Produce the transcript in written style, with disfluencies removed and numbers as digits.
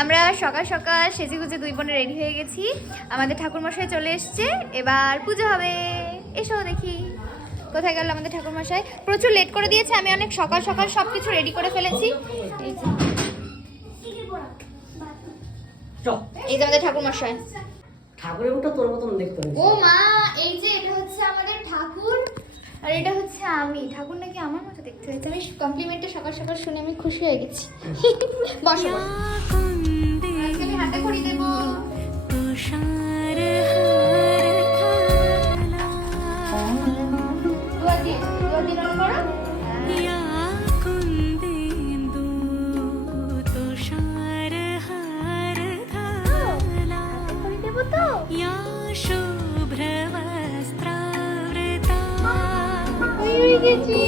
আমরা সকাল সকাল সেজেগুজে দুই বোনে রেডি হয়ে গেছি। আমাদের ঠাকুরমশাই চলে এসছে, এবার পুজো হবে। এসো দেখি কোথায় গেল আমাদের ঠাকুরমশাই। প্রচুর লেট করে দিয়েছে, আমি অনেক সকাল সকাল সব কিছু রেডি করে ফেলেছি। এই যে আমাদের ঠাকুরমশাই। ঠাকুরের মুখটা তোর মতন দেখতে হবে। ও মা, এই যে এটা হচ্ছে আমাদের ঠাকুর আর এটা হচ্ছে আমি। ঠাকুর নাকি আমার মতো দেখতে হয়েছে। আমি কমপ্লিমেন্টটা সকাল সকাল শুনে আমি খুশি হয়ে গেছি। বসো বসো। আজকে আমি হাতে খড়ি দেবো। দুয়ার দিয়ে অন করো। হাতে খড়ি দেবো তো। হয়ে গেছি।